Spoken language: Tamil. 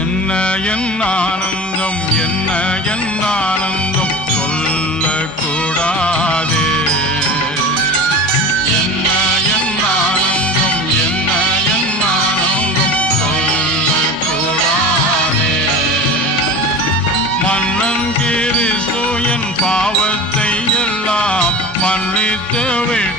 என்ன என் ஆனந்தம், என்ன என் ஆனந்தம் சொல்லக்கூடாதே. என்ன என் ஆனந்தம், என்ன என் ஆனந்தம் சொல்லக்கூடாதே. மன்னன் கிறிஸ்து என் பாவத்தை எல்லாம் மன்னித்து விட்டார்.